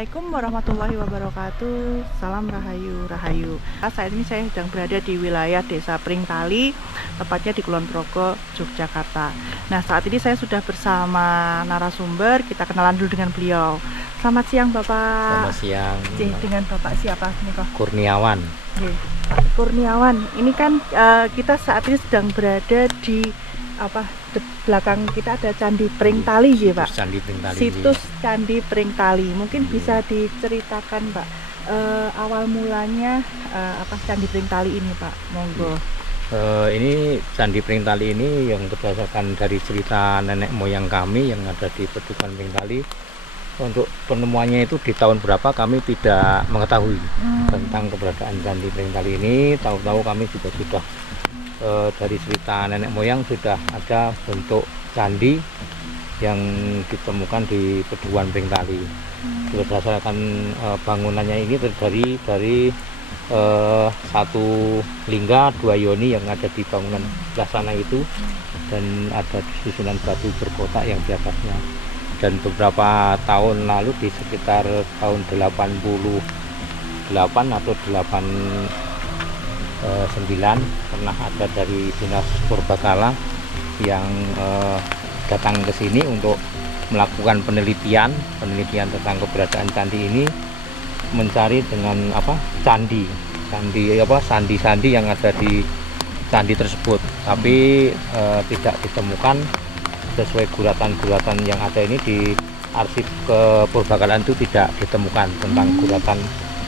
Assalamualaikum warahmatullahi wabarakatuh. Salam Rahayu Rahayu. Saat ini saya sedang berada di wilayah Desa Pringtali, tepatnya di Kulon Progo, Yogyakarta. Nah, saat ini saya sudah bersama narasumber. Kita kenalan dulu dengan beliau. Selamat siang, Bapak. Selamat siang. Dengan Bapak siapa nih kok? Kurniawan. Kurniawan. Ini kan kita saat ini sedang berada di belakang kita ada Candi Pringtali ya, Pak. Candi Pringtali. Situs Candi Pringtali. Mungkin bisa diceritakan, Pak, awal mulanya Candi Pringtali ini, Pak. Monggo. Ini Candi Pringtali ini yang berdasarkan dari cerita nenek moyang kami yang ada di Pedukuhan Pringtali. Untuk penemuannya itu di tahun berapa kami tidak mengetahui tentang keberadaan Candi Pringtali ini. Tahu-tahu kami juga sudah dari cerita nenek moyang sudah ada bentuk candi yang ditemukan di Pedukuhan Pringtali. Berdasarkan bangunannya ini terdiri dari satu lingga, dua yoni yang ada di bangunan sebelah sana itu, dan ada susunan batu berkotak yang di atasnya. Dan beberapa tahun lalu di sekitar tahun 88 atau 89 pernah ada dari Dinas Purbakala yang datang ke sini untuk melakukan penelitian tentang keberadaan candi ini, mencari dengan sandi yang ada di candi tersebut, tapi tidak ditemukan sesuai guratan-guratan yang ada ini di arsip kepurbakalaan itu tidak ditemukan tentang guratan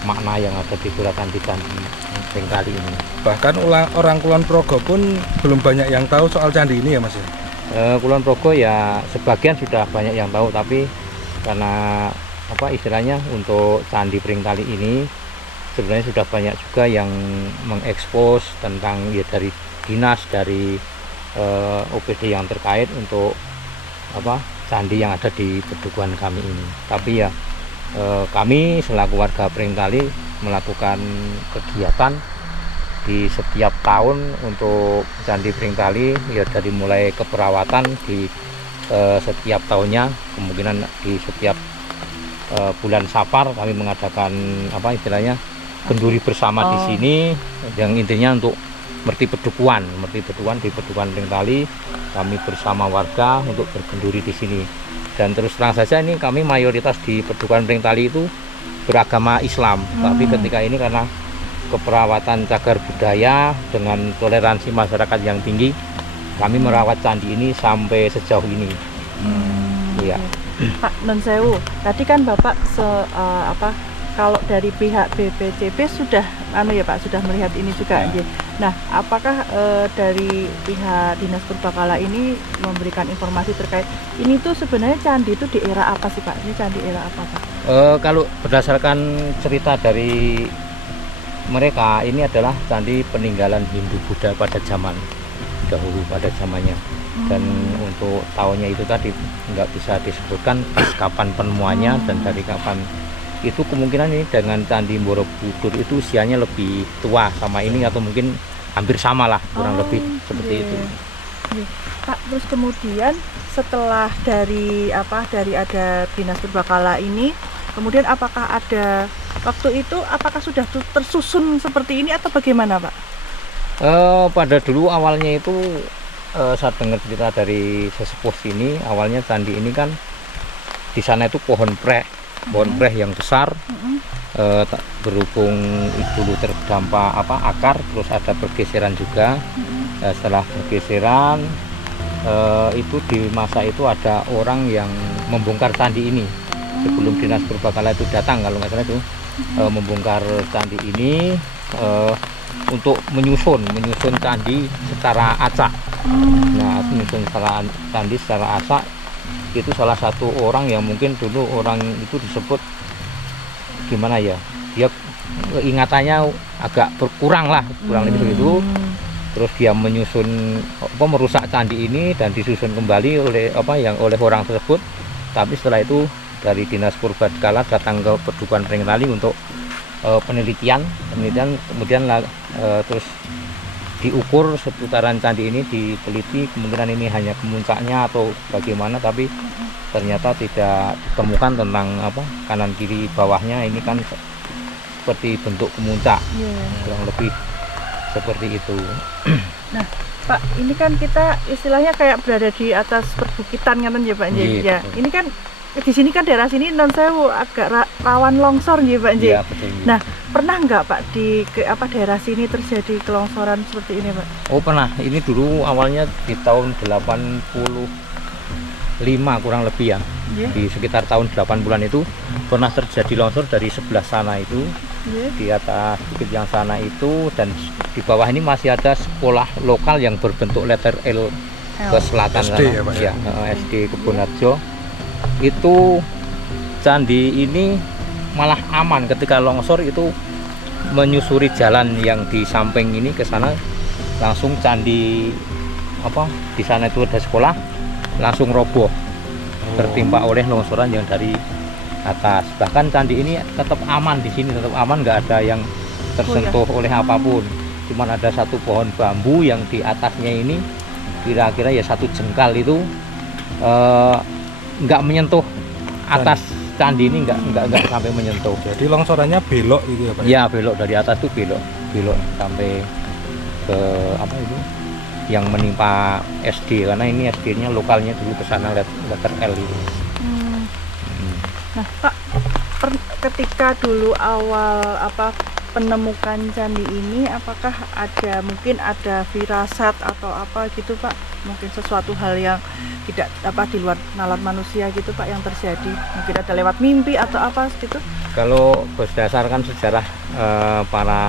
makna yang ada di guratan di Candi Pringtali ini. Bahkan orang Kulon Progo pun belum banyak yang tahu soal candi ini ya, Mas? Kulon Progo ya sebagian sudah banyak yang tahu, tapi karena istilahnya untuk Candi Pringtali ini sebenarnya sudah banyak juga yang mengekspos tentang dari dinas, dari OPD yang terkait untuk candi yang ada di Pedukuhan kami ini. Tapi ya kami selaku warga Pringtali melakukan kegiatan di setiap tahun untuk Candi Pringtali, ya dari mulai keperawatan di setiap tahunnya, kemungkinan di setiap bulan Safar kami mengadakan kenduri bersama di sini, yang intinya untuk merti pedukuhan di Pedukuhan Pringtali. Kami bersama warga untuk berkenduri di sini. Dan terus terang saja ini kami mayoritas di Pedukuhan Pringtali itu beragama Islam, tapi ketika ini karena keperawatan cagar budaya dengan toleransi masyarakat yang tinggi, kami merawat candi ini sampai sejauh ini. Iya. Pak Non Sewu, tadi kan Bapak kalau dari pihak BPCP sudah sudah melihat ini juga. Ya. Nah, apakah dari pihak Dinas Purbakala ini memberikan informasi terkait ini tuh sebenarnya candi itu di era apa sih, Pak? Ini candi era apa, Pak? Kalau berdasarkan cerita dari mereka, ini adalah candi peninggalan Hindu Buddha pada zaman dahulu, pada zamannya. Dan untuk tahunnya itu tadi nggak bisa disebutkan kapan penemuannya dan dari kapan. Itu kemungkinan ini dengan Candi Borobudur itu usianya lebih tua sama ini, atau mungkin hampir sama lah, kurang lebih seperti itu. Pak, terus kemudian setelah dari ada Dinas Purbakala ini, kemudian apakah ada waktu itu sudah tersusun seperti ini atau bagaimana, Pak? Pada dulu awalnya itu saya dengar cerita dari sesepuh sini, awalnya candi ini kan di sana itu pohon preh yang besar, berhubung dulu terdampak akar, terus ada pergeseran juga. Setelah pergeseran itu di masa itu ada orang yang membongkar candi ini sebelum Dinas Purbakala itu datang, kalau nggak salah itu membongkar candi ini untuk menyusun candi secara acak. Nah, menyusun candi secara acak itu salah satu orang yang mungkin dulu orang itu disebut gimana ya, dia ingatannya agak berkurang lah, kurang lebih begitu. Terus dia menyusun merusak candi ini dan disusun kembali oleh orang tersebut. Tapi setelah itu dari Dinas Purbakala datang ke Pedukuhan Pringtali untuk penelitian kemudian terus diukur seputaran candi ini, diteliti, kemungkinan ini hanya kemuncaknya atau bagaimana, tapi ternyata tidak ditemukan tentang apa kanan kiri bawahnya ini kan seperti bentuk kemuncak, Iya. kurang lebih seperti itu. Pak, ini kan kita istilahnya kayak berada di atas perbukitan kan ya Pak Nje? Iya, Ya. betul. Ini kan di sini kan daerah sini non sewu agak rawan longsor ya Pak Nje. Iya betul. Nah, pernah nggak Pak di daerah sini terjadi kelongsoran seperti ini Pak? Oh pernah, ini dulu awalnya di tahun 85 kurang lebih ya. Iya. Di sekitar tahun 80-an itu pernah terjadi longsor dari sebelah sana itu, Iya. di atas bukit yang sana itu, dan di bawah ini masih ada sekolah lokal yang berbentuk letter L ke selatan SD sana. ya, Pak, ya? SD Kebonarjo. Itu candi ini malah aman ketika longsor, itu menyusuri jalan yang di samping ini ke sana, langsung candi apa di sana itu ada sekolah, langsung roboh tertimpa oleh longsoran yang dari atas. Bahkan candi ini tetap aman, di sini tetap aman, nggak ada yang tersentuh oleh apapun. Cuman ada satu pohon bambu yang di atasnya ini kira-kira ya 1 jengkal itu nggak menyentuh atas candi ini, nggak sampai menyentuh. Jadi longsorannya belok gitu ya Pak? Ya belok dari atas tuh belok sampai ke apa itu yang menimpa SD, karena ini SD-nya lokalnya dulu ke sana letter L itu. Hmm. Nah, Pak, ketika dulu awal penemukan candi ini, apakah mungkin ada firasat atau apa gitu Pak? Mungkin sesuatu hal yang tidak di luar nalar manusia gitu Pak yang terjadi? Mungkin ada lewat mimpi atau apa gitu? Kalau berdasarkan sejarah para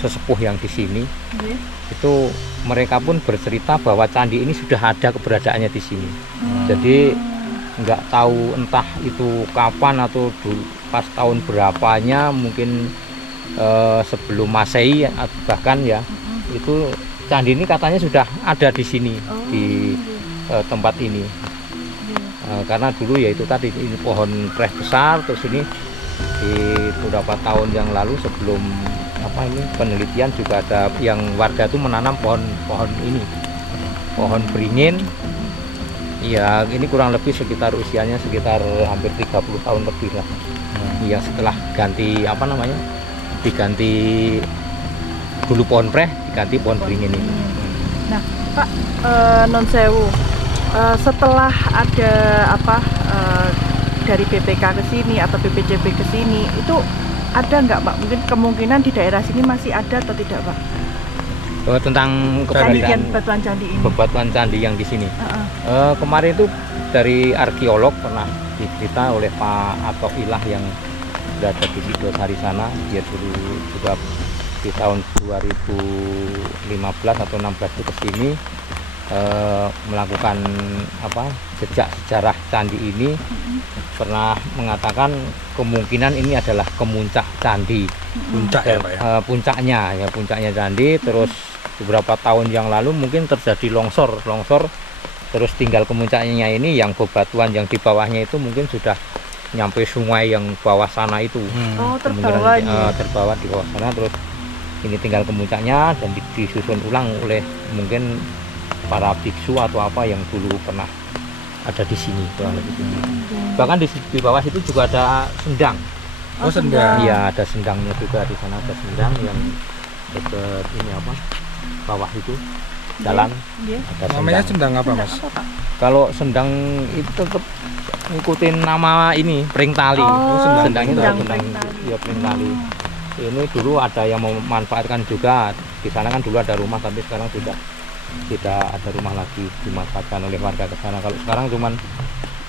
sesepuh yang di sini, Iya. itu mereka pun bercerita bahwa candi ini sudah ada keberadaannya di sini. Jadi nggak tahu entah itu kapan atau dulu pas tahun berapanya, mungkin sebelum Masehi bahkan ya, itu candi ini katanya sudah ada di sini, di tempat ini. Karena dulu ya itu tadi ini pohon preh besar, terus ini di beberapa tahun yang lalu sebelum penelitian juga ada yang warga itu menanam pohon ini, pohon beringin. Ya ini kurang lebih sekitar usianya sekitar hampir 30 tahun lebih lah. Ya setelah ganti diganti dulu pohon preh, diganti pohon beringin ini. Nah Pak, non sewu, setelah ada dari BPK ke sini atau BPCB ke sini, itu ada nggak Pak? Mungkin kemungkinan di daerah sini masih ada atau tidak Pak? Tentang Candi keberadaan batuan candi ini. bebatuan candi yang di sini. Kemarin itu dari arkeolog pernah dicerita oleh Pak Atok Ilah yang berada di Sidosari sana. Dia dulu juga di tahun 2015 atau 16 itu ke sini melakukan jejak sejarah candi ini. Pernah mengatakan kemungkinan ini adalah kemuncak candi. Puncak ya Pak ya? Puncaknya candi. Terus beberapa tahun yang lalu mungkin terjadi longsor, terus tinggal kemuncaknya ini yang bebatuan yang di bawahnya itu mungkin sudah nyampe sungai yang bawah sana itu. Oh, Kemungkinan terbawa terbawa di bawah sana, terus ini tinggal kemuncaknya dan disusun ulang oleh mungkin para biksu atau apa yang dulu pernah ada di sini, kurang lebih sini. Bahkan di bawah situ juga ada sendang. Oh sendang. Iya, ada sendangnya juga di sana, ada sendang yang dekat bawah itu jalan. Iya. Ada Namanya sendang. sendang apa Mas? Apa Pak? Kalau sendang itu tetap ngikutin nama ini pring tali. Oh, Sendang itu sendang sendang pring tali. ya pring tali. Ini dulu ada yang memanfaatkan juga. Di sana kan dulu ada rumah, tapi sekarang sudah tidak ada rumah lagi, dimanfaatkan oleh warga ke sana. Kalau sekarang cuman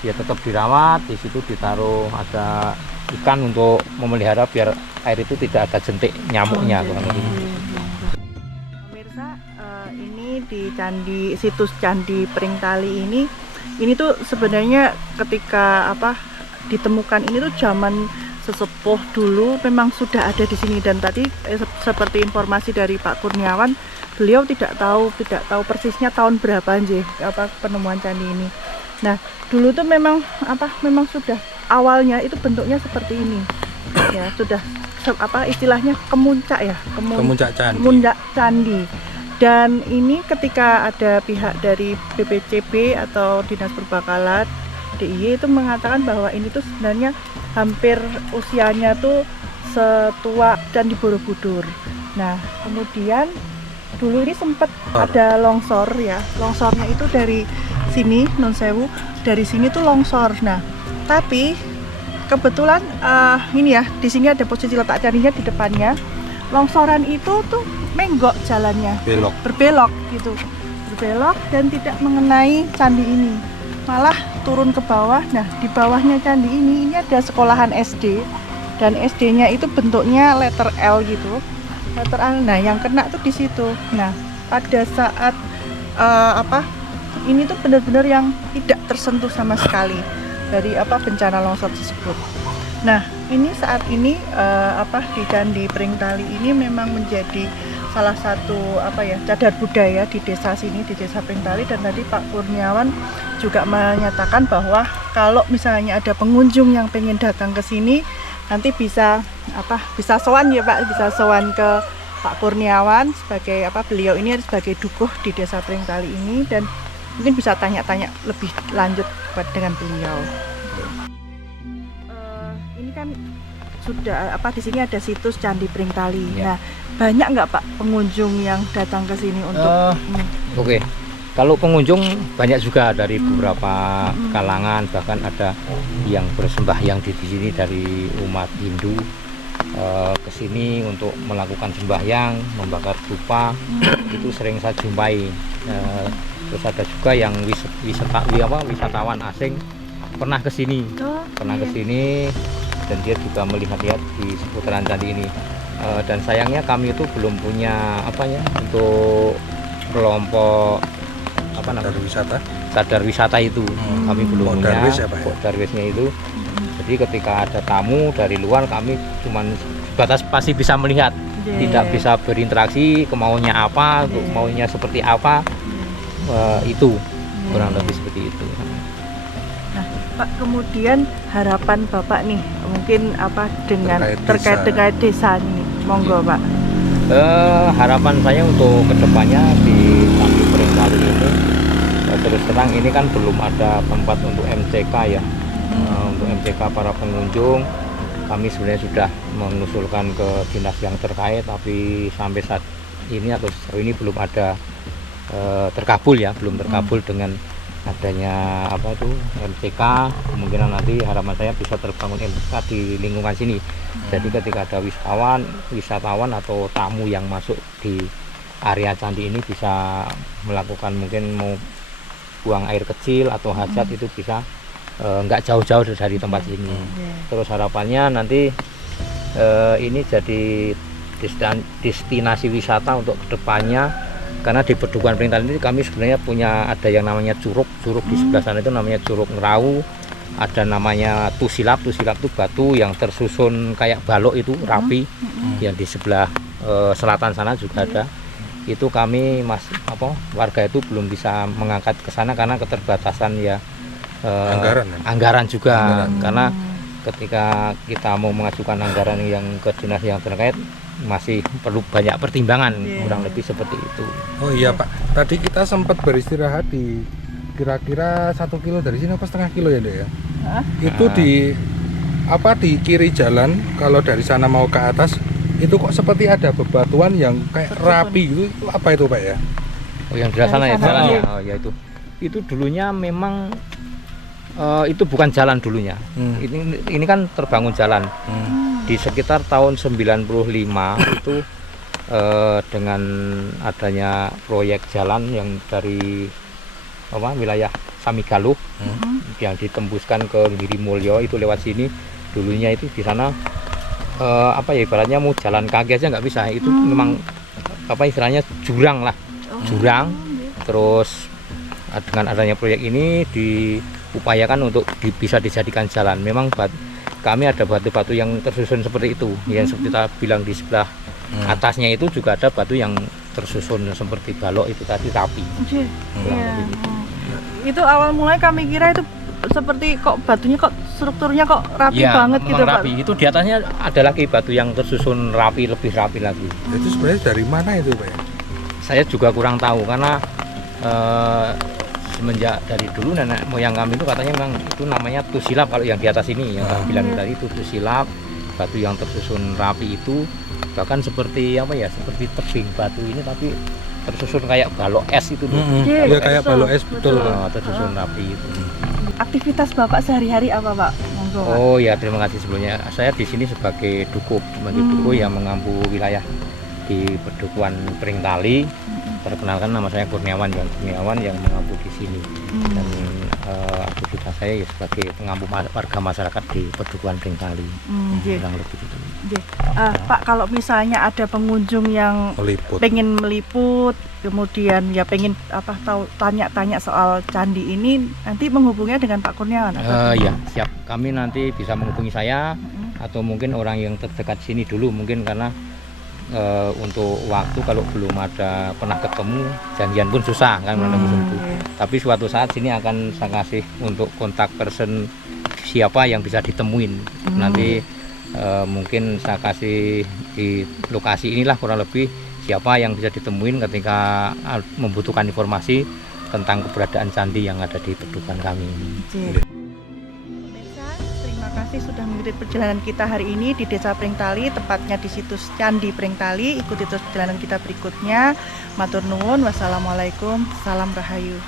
ya tetap dirawat, di situ ditaruh ada ikan untuk memelihara biar air itu tidak ada jentik nyamuknya, kurang lebih. Pemirsa, ini di situs Candi Pring Tali ini tuh sebenarnya ketika ditemukan ini tuh zaman sesepuh dulu memang sudah ada di sini, dan tadi seperti informasi dari Pak Kurniawan, beliau tidak tahu persisnya tahun berapa penemuan candi ini. Nah, dulu tuh memang sudah awalnya itu bentuknya seperti ini. Ya, sudah istilahnya kemuncak ya, Kemuncak candi. kemuncak candi. Dan ini ketika ada pihak dari BPCB atau Dinas Perbakalan DIY itu mengatakan bahwa ini tuh sebenarnya hampir usianya tuh setua Candi Borobudur. Nah, kemudian dulu ini sempat ada longsor ya. Longsornya itu dari sini, Nun Sewu, dari sini tuh longsor. Nah, tapi kebetulan ini ya, di sini ada posisi letak candinya di depannya. Longsoran itu tuh menggok jalannya, berbelok gitu. Berbelok dan tidak mengenai candi ini. Malah turun ke bawah. Nah, di bawahnya candi ini ada sekolahan SD. Dan SD-nya itu bentuknya letter L gitu. Letter L. Nah, yang kena tuh di situ. Nah, pada saat ini tuh benar-benar yang tidak tersentuh sama sekali dari bencana longsor tersebut. Nah, ini saat ini di Candi Pringtali ini memang menjadi salah satu cagar budaya di desa sini, di Desa Pringtali. Dan tadi Pak Kurniawan juga menyatakan bahwa kalau misalnya ada pengunjung yang pengen datang ke sini, nanti bisa sowan ya Pak, bisa sowan ke Pak Kurniawan sebagai beliau ini sebagai dukuh di Desa Pringtali ini, dan mungkin bisa tanya-tanya lebih lanjut dengan beliau. Ini kan sudah di sini ada situs Candi Pringtali. Ya. Nah, banyak nggak Pak pengunjung yang datang ke sini untuk Oke. Kalau pengunjung banyak juga dari beberapa kalangan, bahkan ada yang bersembahyang di sini dari umat Hindu ke sini untuk melakukan sembahyang, membakar dupa. Itu sering saya jumpai. Terus ada juga yang wisatawan asing pernah ke sini, dan dia juga melihat-lihat di seputaran candi ini. Dan sayangnya kami itu belum punya untuk kelompok sadar wisata itu. Kami belum punya darwisnya itu. Jadi ketika ada tamu dari luar, kami cuman batas pasti bisa melihat, tidak bisa berinteraksi, kemauannya apa, maunya seperti apa, itu kurang lebih seperti itu. Nah, Pak, kemudian harapan Bapak nih mungkin dengan terkait desa ini, monggo Pak. Harapan saya untuk kedepannya di Candi Pringtali ini, terus terang ini kan belum ada tempat untuk MCK ya. Untuk MCK para pengunjung, kami sebenarnya sudah mengusulkan ke dinas yang terkait, tapi sampai saat ini atau sejauh ini belum ada terkabul dengan adanya MCK. Kemungkinan nanti harapan saya bisa terbangun MCK di lingkungan sini. Jadi ketika ada wisatawan atau tamu yang masuk di area candi ini bisa melakukan, mungkin mau buang air kecil atau hajat, itu bisa nggak jauh-jauh dari tempat sini. Terus harapannya nanti ini jadi destinasi wisata untuk kedepannya, karena di Pedukuhan Pringtali ini kami sebenarnya punya ada yang namanya curug di sebelah sana itu namanya Curug Ngerau, ada namanya Tusilap itu batu yang tersusun kayak balok itu rapi, yang di sebelah selatan sana juga ada. Itu kami warga itu belum bisa mengangkat ke sana karena keterbatasan anggaran juga. Karena ketika kita mau mengajukan anggaran yang ke dinas yang terkait masih perlu banyak pertimbangan, kurang lebih seperti itu. Oh iya Pak, tadi kita sempat beristirahat di kira-kira 1 kilo dari sini, apa setengah kilo ya Dek ya? Itu di kiri jalan, kalau dari sana mau ke atas itu kok seperti ada bebatuan yang kayak rapi gitu. Itu apa itu Pak ya? Oh, yang di sana ya jalannya. Oh ya, itu dulunya memang itu bukan jalan dulunya. Ini kan terbangun jalan. Di sekitar tahun 95 itu dengan adanya proyek jalan yang dari wilayah Samigaluh yang ditembuskan ke Girimulyo, itu lewat sini. Dulunya itu di sana ibaratnya mau jalan kaki aja nggak bisa. Itu memang istilahnya jurang lah, jurang. Terus dengan adanya proyek ini diupayakan untuk bisa dijadikan jalan. Memang kami ada batu-batu yang tersusun seperti itu, yang seperti kita bilang di sebelah atasnya itu juga ada batu yang tersusun seperti balok itu tadi rapi. Itu awal mulai kami kira itu seperti kok batunya kok strukturnya kok rapi banget gitu Pak. Rapi. Itu di atasnya ada lagi batu yang tersusun rapi, lebih rapi lagi. Itu sebenarnya dari mana itu Pak? Saya juga kurang tahu karena semenjak dari dulu nenek moyang kami itu katanya memang itu namanya tusilap. Kalau yang di atas ini yang kami bilang tadi itu tusilap, batu yang tersusun rapi itu bahkan seperti apa ya, seperti tebing batu ini tapi tersusun kayak balok es itu loh. Ya kayak balok es betul. Tersusun rapi itu. Aktivitas Bapak sehari-hari apa, Pak? Monggo, Pak. Oh ya, terima kasih sebelumnya. Saya di sini sebagai dukuh yang mengampu wilayah di Pedukuhan Pringtali. Perkenalkan, nama saya Kurniawan yang mengampu di sini. Dan aktivitas saya ya sebagai pengampu warga masyarakat di Pedukuhan Pringtali. Kurang lebih itu. Pak, kalau misalnya ada pengunjung yang pengen meliput, kemudian ya pengen tanya-tanya soal candi ini, nanti menghubungnya dengan Pak Kurniawan? Ya, siap. Kami nanti bisa menghubungi saya atau mungkin orang yang terdekat sini dulu, mungkin karena untuk waktu kalau belum ada pernah ketemu, janjian pun susah kan itu. Tapi suatu saat sini akan saya kasih untuk kontak person siapa yang bisa ditemuin. Nanti mungkin saya kasih di lokasi inilah kurang lebih siapa yang bisa ditemuin ketika membutuhkan informasi tentang keberadaan candi yang ada di Pedukuhan kami ini. Pemirsa, terima kasih sudah mengikuti perjalanan kita hari ini di Desa Pringtali, tepatnya di situs Candi Pringtali. Ikuti terus perjalanan kita berikutnya. Matur nuwun, wassalamualaikum, salam rahayu.